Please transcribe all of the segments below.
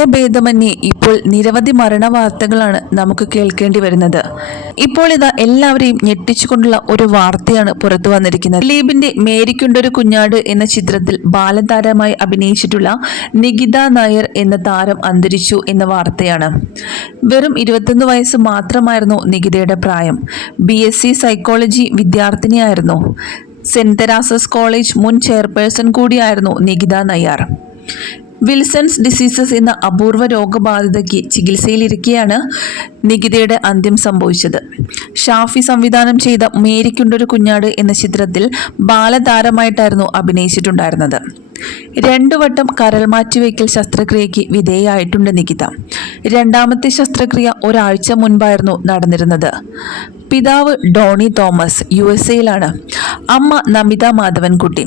പ്രായഭേദമന്യേ ഇപ്പോൾ നിരവധി മരണ വാർത്തകളാണ് നമുക്ക് കേൾക്കേണ്ടി വരുന്നത്. ഇപ്പോൾ ഇതാ എല്ലാവരെയും ഞെട്ടിച്ചുകൊണ്ടുള്ള ഒരു വാർത്തയാണ് പുറത്തു വന്നിരിക്കുന്നത്. ദിലീപിന്റെ മേരിക്കുണ്ടൊരു കുഞ്ഞാട് എന്ന ചിത്രത്തിൽ ബാലതാരമായി അഭിനയിച്ചിട്ടുള്ള നികിത നായർ എന്ന താരം അന്തരിച്ചു എന്ന വാർത്തയാണ്. വെറും 21 വയസ്സ് മാത്രമായിരുന്നു നികിതയുടെ പ്രായം. BSc സൈക്കോളജി വിദ്യാർത്ഥിനിയായിരുന്നു. സെന്റ് തെരാസസ് കോളേജ് മുൻ ചെയർപേഴ്സൺ കൂടിയായിരുന്നു നികിത നായർ. വിൽസൺസ് ഡിസീസസ് എന്ന അപൂർവ രോഗബാധിതയ്ക്ക് ചികിത്സയിലിരിക്കെയാണ് നികിതയുടെ അന്ത്യം സംഭവിച്ചത്. ഷാഫി സംവിധാനം ചെയ്ത മേരിക്കുണ്ടൊരു കുഞ്ഞാട് എന്ന ചിത്രത്തിൽ ബാലതാരമായിട്ടായിരുന്നു അഭിനയിച്ചിട്ടുണ്ടായിരുന്നത്. 2 വട്ടം കരൾ മാറ്റിവെക്കൽ ശസ്ത്രക്രിയയ്ക്ക് വിധേയയായിട്ടുണ്ട് നികിത. രണ്ടാമത്തെ ശസ്ത്രക്രിയ ഒരാഴ്ച മുൻപായിരുന്നു നടന്നിരുന്നത്. പിതാവ് ഡോണി തോമസ് USA-യിലാണ്. അമ്മ നമിത മാധവൻകുട്ടി.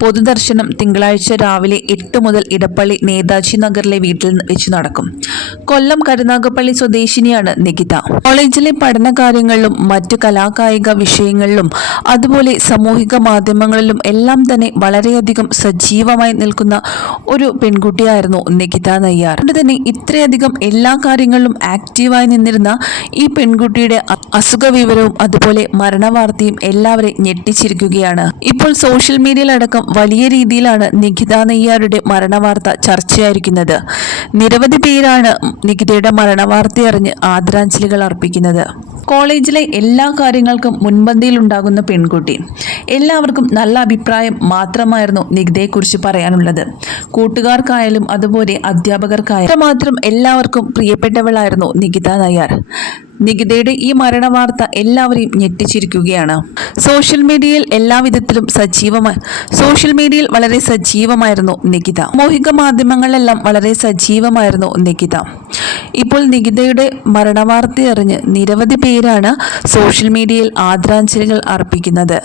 പൊതുദർശനം തിങ്കളാഴ്ച രാവിലെ 8 മുതൽ ഇടപ്പള്ളി നേതാജി നഗറിലെ വീട്ടിൽ വെച്ച് നടക്കും. കൊല്ലം കരുനാഗപ്പള്ളി സ്വദേശിനിയാണ് നികിത. കോളേജിലെ പഠനകാര്യങ്ങളിലും മറ്റു കലാകായിക വിഷയങ്ങളിലും അതുപോലെ സാമൂഹിക മാധ്യമങ്ങളിലും എല്ലാം തന്നെ വളരെയധികം സജീവമായി നിൽക്കുന്ന ഒരു പെൺകുട്ടിയായിരുന്നു നികിത നായർ. അതുകൊണ്ട് തന്നെ ഇത്രയധികം എല്ലാ കാര്യങ്ങളിലും ആക്റ്റീവായി നിന്നിരുന്ന ഈ പെൺകുട്ടിയുടെ അസുഖ വിവരവും അതുപോലെ മരണവാർത്തയും എല്ലാവരെയും ഞെട്ടിച്ചിരിക്കുകയാണ്. ഇപ്പോൾ സോഷ്യൽ മീഡിയയിലടക്കം വലിയ രീതിയിലാണ് നികിത നായരുടെ മരണവാർത്ത ചർച്ചയായിരിക്കുന്നത്. നിരവധി പേരാണ് നികിതയുടെ മരണവാർത്ത അറിഞ്ഞ് ആദരാഞ്ജലികൾ അർപ്പിക്കുന്നത്. കോളേജിലെ എല്ലാ കാര്യങ്ങൾക്കും മുൻപന്തിയിൽ ഉണ്ടാകുന്ന പെൺകുട്ടി. എല്ലാവർക്കും നല്ല അഭിപ്രായം മാത്രമായിരുന്നു നികിതയെക്കുറിച്ച് പറയാനുള്ളത്. കൂട്ടുകാർക്കായാലും അതുപോലെ അധ്യാപകർക്കായാലും മാത്രം എല്ലാവർക്കും പ്രിയപ്പെട്ടവളായിരുന്നു നികിത നായർ. നികിതയുടെ ഈ മരണവാർത്ത എല്ലാവരെയും ഞെട്ടിച്ചിരിക്കുകയാണ്. സോഷ്യൽ മീഡിയയിൽ വളരെ സജീവമായിരുന്നു നികിത. സാമൂഹിക മാധ്യമങ്ങളിലെല്ലാം വളരെ സജീവമായിരുന്നു നികിത. ഇപ്പോൾ നികിതയുടെ മരണവാർത്ത അറിഞ്ഞ് നിരവധി പേരാണ് സോഷ്യൽ മീഡിയയിൽ ആദരാഞ്ജലികൾ അർപ്പിക്കുന്നത്.